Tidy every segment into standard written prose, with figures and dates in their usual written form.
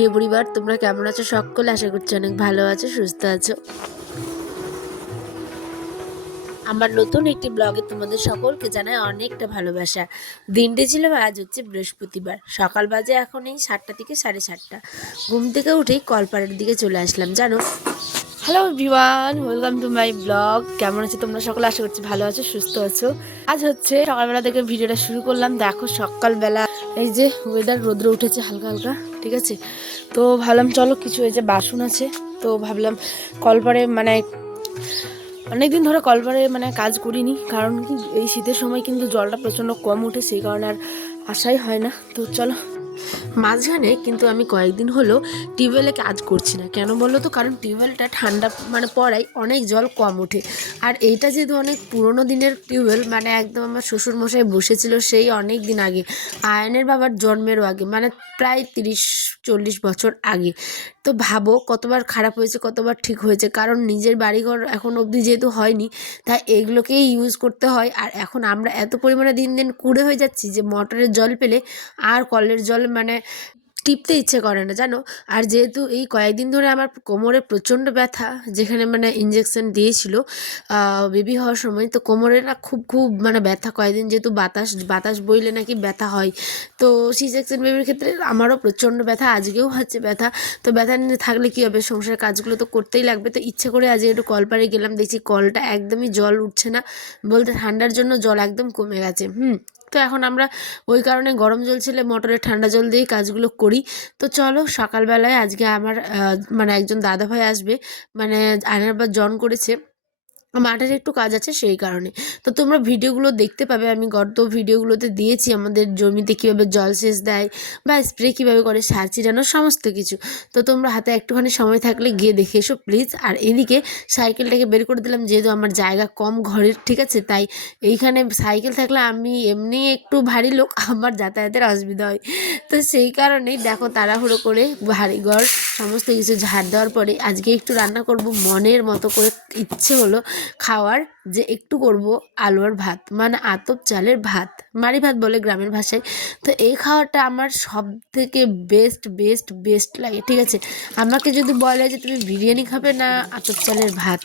প্রিয় পরিবার, তোমরা কেমন আছো? সকলে আশা করছি অনেক ভালো আছো, সুস্থ আছো। আমার নতুন একটি ব্লগে তোমাদের সকলকে জানাই অনেকটা ভালোবাসা। দিনটি ছিল আজ হচ্ছে বৃহস্পতিবার, সকাল বাজে এখন এই 7টা থেকে 7:30। ঘুম থেকে উঠেই কলপাড়ের দিকে চলে আসলাম জানো। Hello everyone, welcome to my blog. কেমন আছো তোমরা সকলে? আশা করছি ভালো আছো, সুস্থ আছো। আজ হচ্ছে সকালবেলা থেকে ভিডিওটা শুরু করলাম। দেখো সকালবেলা এই যে ওয়েদার, রোদ্র উঠেছে হালকা হালকা, ঠিক আছে। তো ভাবলাম চলো কিছু এই যে বাসন আছে, তো ভাবলাম কলপাড়ে অনেকদিন ধরে কলপাড়ে কাজ করিনি, কারণ কি এই শীতের সময় কিন্তু জলটা প্রচণ্ড কম ওঠে, সেই কারণে আর আসাই হয় না। তো চলো, মাঝখানে কিন্তু আমি কয়েকদিন হলো টিউবওয়েলে কাজ করছি না। কেন বললো তো? কারণ টিউবওয়েলটা ঠান্ডা পড়ায় অনেক জল কম ওঠে। আর এইটা যেহেতু অনেক পুরোনো দিনের টিউবওয়েল, একদম আমার শ্বশুরমশাই বসেছিল সেই অনেক দিন আগে, আয়নের বাবার জন্মেরও আগে, প্রায় 30-40 বছর আগে। তো ভাবো কতবার খারাপ হয়েছে, কতবার ঠিক হয়েছে। কারণ নিজের বাড়িঘর এখন অবধি যেহেতু হয়নি, তাই এগুলোকেই ইউজ করতে হয়। আর এখন আমরা এত পরিমাণে দিন দিন কুঁড়ে হয়ে যাচ্ছি যে মোটরের জল পেলে আর কলের জল টিপতে ইচ্ছে করে না জানো। আর যেহেতু এই কয়েকদিন ধরে আমার কোমরে প্রচণ্ড ব্যথা, যেখানে ইঞ্জেকশন দিয়েছিল বেবি হওয়ার সময়, তো কোমরে না খুব খুব ব্যথা কয়েকদিন, যেহেতু বাতাস বাতাস বইলে নাকি ব্যথা হয়। তো সি সেকশন বেবির ক্ষেত্রে আমারও প্রচণ্ড ব্যথা, আজকেও হচ্ছে ব্যথা। তো ব্যথা নিয়ে থাকলে কী হবে, সংসারের কাজগুলো তো করতেই লাগবে। তো ইচ্ছে করে আজ একটু কলপাড়ে গেলাম, দেখছি কলটা একদমই জল উঠছে না, বলতে ঠান্ডার জন্য জল একদম কমে গেছে। তো এখন আমরা ওই কারণে গরম জল ছেলে মোটরে ঠান্ডা জল দিয়েই কাজগুলো করি। তো চলো, সকালবেলায় আজকে আমার একজন দাদাভাই আসবে, আয়নার বার জন করেছে, মাঠের একটু কাজ আছে সেই কারণে। তো তোমরা ভিডিওগুলো দেখতে পাবে, আমি গত ভিডিওগুলোতে দিয়েছি আমাদের জমিতে কীভাবে জলসেচ দেয় বা স্প্রে কীভাবে করে, সার ছিটানোর সমস্ত কিছু। তো তোমরা হাতে একটুখানি সময় থাকলে গিয়ে দেখে এসো প্লিজ। আর এদিকে সাইকেলটাকে বের করে দিলাম, যেহেতু আমার জায়গা কম ঘরের, ঠিক আছে। তাই এইখানে সাইকেল থাকলে আমি এমনি একটু ভারী লোক, আমার যাতায়াতের অসুবিধা হয়। তো সেই কারণেই দেখো তাড়াহুড়ো করে ভারী ঘর সমস্ত কিছু ঝাড় দেওয়ার পরে আজকে একটু রান্না করব মনের মতো করে। ইচ্ছে হলো খাওয়ার, যে একটু করব আলু আর ভাত, আতপ চালের ভাত, মাড়ি ভাত বলে গ্রামের ভাষায়। তো এই খাওয়াটা আমার সব থেকে বেস্ট বেস্ট বেস্ট লাগে, ঠিক আছে। আমাকে যদি বলে যে তুমি বিরিয়ানি খাবে না আতপ চালের ভাত,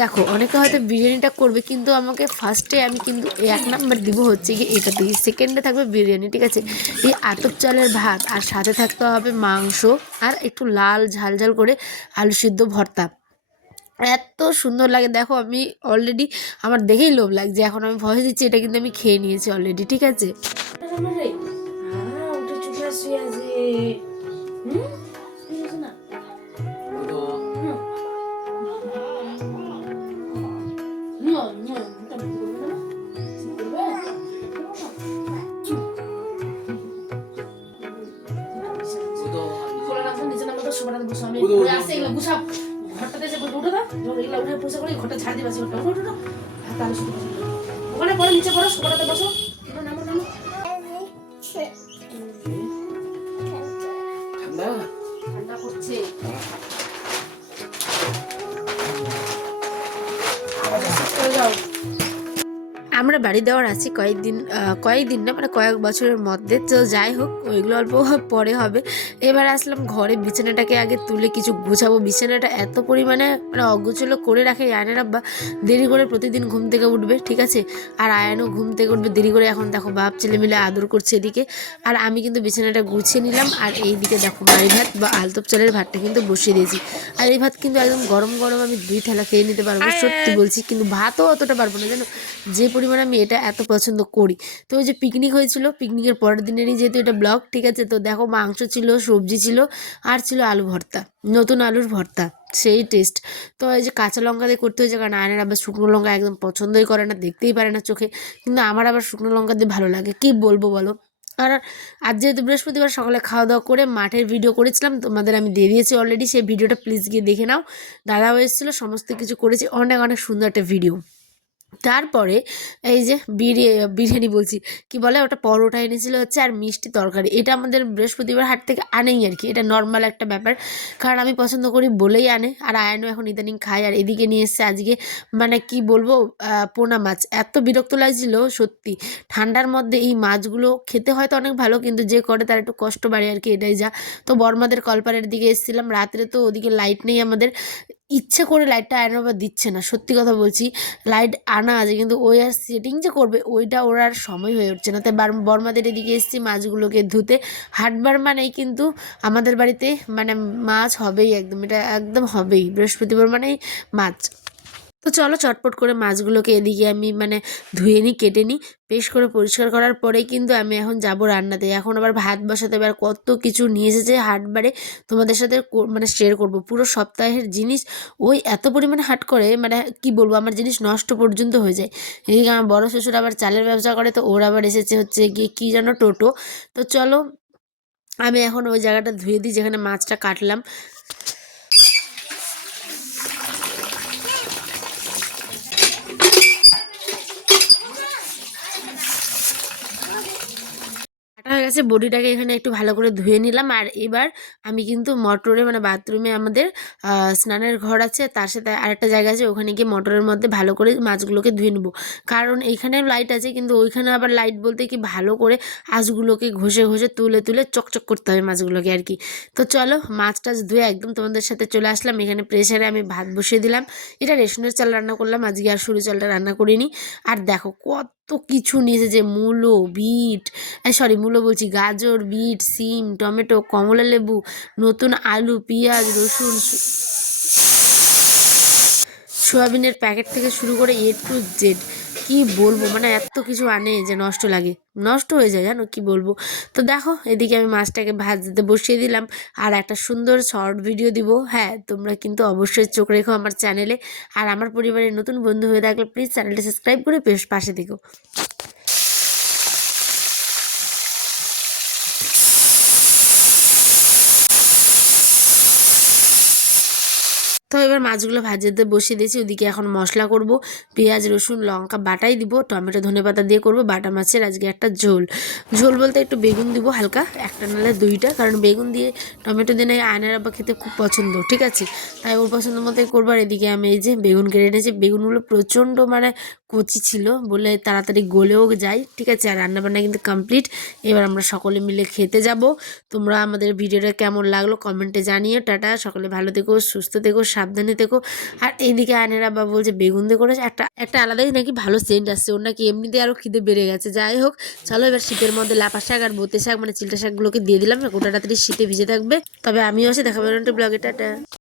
দেখো অনেকে হয়তো বিরিয়ানিটা করবে, কিন্তু আমাকে ফার্স্টে আমি কিন্তু 1 নাম্বার দিব হচ্ছে কি এটা দিয়ে, সেকেন্ডে থাকবে বিরিয়ানি, ঠিক আছে। এই আতপ চালের ভাত, আর সাথে থাকতে হবে মাংস, আর একটু লাল ঝাল ঝাল করে আলু সিদ্ধ ভর্তা। এত সুন্দর লাগে, দেখো আমি অলরেডি, আমার দেখেই লোভ লাগছে। এখন আমি ভয় দিচ্ছি, এটা কিন্তু আমি খেয়ে নিয়েছি অলরেডি, ঠিক আছে। ঘরটাতে যে উঠে দাও, এগুলো উঠে পুষে করে ঘরটা ঝাড় দিবা, ঘরটা উঠে উঠো, তাহলে শুধু ওখানে পড়ো, নিচে পড়ো, সোফাটাতে বসো, নামো নামো। ঠান্ডা ঠান্ডা করছে। যাও, আমরা বাড়ি দেওয়ার আছি কয়েকদিন না, কয়েক বছরের মধ্যে। তো যাই হোক, ওইগুলো অল্প পরে হবে। এবার আসলাম ঘরে, বিছানাটাকে আগে তুলে কিছু গুছাবো। বিছানাটা এত পরিমাণে অগোছলো করে রাখে আয়নের আব্বা, দেরি করে প্রতিদিন ঘুম থেকে উঠবে, ঠিক আছে। আর আয়নও ঘুম থেকে উঠবে দেরি করে। এখন দেখো বাপ ছেলে মিলে আদর করছে এদিকে, আর আমি কিন্তু বিছানাটা গুছিয়ে নিলাম। আর এই দিকে দেখো মাড়ি ভাত বা আলতপ চালের ভাতটা কিন্তু বসিয়ে দিয়েছি। আর এই ভাত কিন্তু একদম গরম গরম আমি 2 থালা খেয়ে নিতে পারবো, সত্যি বলছি। কিন্তু ভাতও অতটা পারবো না জানো, যে পরিমাণে আমি এটা এত পছন্দ করি। তো ওই যে পিকনিক হয়েছিল, পিকনিকের পরের দিনেরই যেহেতু এটা ব্লগ, ঠিক আছে। তো দেখো মাংস ছিল, সবজি ছিল, আর ছিল আলু ভর্তা, নতুন আলুর ভর্তা, সেই টেস্ট। তো এই যে কাঁচা লঙ্কা দিয়ে করতে হয়েছে, কারণ আয়নার আবার শুকনো লঙ্কা একদম পছন্দই করে না, দেখতেই পারে না চোখে। কিন্তু আমার আবার শুকনো লঙ্কা দিয়ে ভালো লাগে, কি বলবো বলো। আর আজ যেহেতু বৃহস্পতিবার, সকালে খাওয়া দাওয়া করে মাঠের ভিডিও করেছিলাম, তোমাদের আমি দিয়ে দিয়েছি অলরেডি, সেই ভিডিওটা প্লিজ গিয়ে দেখে নাও। দাদাও এসেছিলো, সমস্ত কিছু করেছি, অনেক অনেক সুন্দর একটা ভিডিও। তারপরে এই যে বিরিয়ানি বলছি, কি বলে ওটা, পরোটা এনেছিল হচ্ছে আর মিষ্টি তরকারি। এটা আমাদের বৃহস্পতিবার হাট থেকে আনেই আর কি, এটা নর্মাল একটা ব্যাপার, কারণ আমি পছন্দ করি বলেই আনে। আর আয়ানও এখন ইদানিং খায়। আর এদিকে নিয়ে এসছে আজকে, মানে কি বলবো, পোনা মাছ। এত বিরক্ত লাগছিল সত্যি, ঠান্ডার মধ্যে এই মাছগুলো খেতে হয়তো অনেক ভালো, কিন্তু যে করে তার একটু কষ্ট বাড়ে আর কি, এটাই যা। তো বর্মাদের কলপারের দিকে এসেছিলাম রাত্রে, তো ওদিকে লাইট নেই আমাদের, ইচ্ছে করে লাইটটা আয়না বা দিচ্ছে না, সত্যি কথা বলছি। লাইট আনা আছে কিন্তু ওই আর সেটিং যে করবে ওইটা ওর আর সময় হয়ে উঠছে না। তাই বর্মাদের এদিকে এসেছি মাছগুলোকে ধুতে। হাটবার মানেই কিন্তু আমাদের বাড়িতে মানে মাছ হবেই, একদম এটা একদম হবেই, বৃহস্পতিবার মানেই মাছ। তো চলো চটপট করে মাছগুলোকে এদিকে আমি মানে ধুয়ে নিই, কেটে নিই, বেশ করে পরিষ্কার করার পরেই কিন্তু আমি এখন যাব রান্নাতে। এখন আবার ভাত বসাতে, এবার কত কিছু নিয়ে এসেছে হাটবারে, তোমাদের সাথে মানে শেয়ার করব পুরো সপ্তাহের জিনিস। ওই এত পরিমাণে হাট করে, মানে কি বলবো, আমার জিনিস নষ্ট পর্যন্ত হয়ে যায়। এদিকে আমার বড় শ্বশুর আবার চালের ব্যবসা করে, তো ওর আবার এসেছে হচ্ছে গিয়ে কী যেন টোটো। তো চলো আমি এখন ওই জায়গাটা ধুয়ে দিই যেখানে মাছটা কাটলাম। কাটা হয়ে গেছে, বডিটাকে এখানে একটু ভালো করে ধুয়ে নিলাম। আর এবার আমি কিন্তু মোটরে মানে বাথরুমে আমাদের স্নানের ঘর আছে, তার সাথে আরেকটা জায়গা আছে, ওখানে গিয়ে মোটরের মধ্যে ভালো করে মাছগুলোকে ধুয়ে নেবো। কারণ এইখানেও লাইট আছে, কিন্তু ওইখানে আবার লাইট বলতে কি ভালো করে আঁশগুলোকে ঘষে ঘষে তুলে তুলে চকচক করতে হবে মাছগুলোকে আর কি। তো চলো মাছ টাছ ধুয়ে একদম তোমাদের সাথে চলে আসলাম। এখানে প্রেসারে আমি ভাত বসিয়ে দিলাম। এটা রেশনের চাল রান্না করলাম আজকে, আর সরু চালটা রান্না করিনি। আর দেখো কত কিছু নিয়েছে, যে মূলো, বিট, সরি মূলো বলছি, গাজর, বিট, সিম, টমেটো, কমলা লেবু, নতুন আলু, পেঁয়াজ, রসুন, সোয়াবিনের প্যাকেট থেকে শুরু করে A to Z। কি বলবো, মানে এত কিছু আনে যে নষ্ট লাগে, নষ্ট হয়ে যায়, জানো কি বলবো। তো দেখো এদিকে আমি মাছটাকে ভাজতে বসিয়ে দিলাম, আর একটা সুন্দর শর্ট ভিডিও দিব। হ্যাঁ, তোমরা কিন্তু অবশ্যই চোখ রেখো আমার চ্যানেলে। আর আমার পরিবারের নতুন বন্ধু হয়ে থাকলে প্লিজ চ্যানেলটা সাবস্ক্রাইব করে বেশ পাশে থেকো। তো এবার মাছগুলো ভাজতে বসিয়ে দিয়েছি, ওদিকে এখন মশলা করব। পেঁয়াজ, রসুন, লঙ্কা বাটাই দিব, টমেটো, ধনেপাতা দিয়ে করব বাটা মাছের আজকে একটা ঝোল। ঝোল বলতে একটু বেগুন দিব হালকা, একটা নাহলে দুইটা, কারণ বেগুন দিয়ে টমেটো দিয়ে নাই আয়নার আব্বা খেতে খুব পছন্দ, ঠিক আছে, তাই ওর পছন্দ মতোই করবো। আর এদিকে আমি এই যে বেগুন কেটে এনেছি, বেগুনগুলো প্রচণ্ড মানে কচি ছিল বলে তাড়াতাড়ি গলেও যায়, ঠিক আছে। আর রান্নাবান্না কিন্তু কমপ্লিট, এবার আমরা সকলে মিলে খেতে যাব। তোমরা আমাদের ভিডিওটা কেমন লাগলো কমেন্টে জানিও। টাটা, সকলে ভালো থেকো, সুস্থ থেকো, সাবধানে থেকো। আর এইদিকে আয়নের আব্বা বলছে বেগুন দিয়ে করেছে একটা একটা আলাদাই নাকি ভালো সেন্ট আসছে ওর, নাকি এমনিতে আরও খিদে বেড়ে গেছে। যাই হোক, চলো এবার শীতের মধ্যে লাফা শাক আর বোতে শাক মানে চিলটা শাকগুলোকে দিয়ে দিলাম, গোটা রাত্রি শীতে ভিজে থাকবে। তবে আমিও আছে, দেখাবো ব্লগে। টাটা।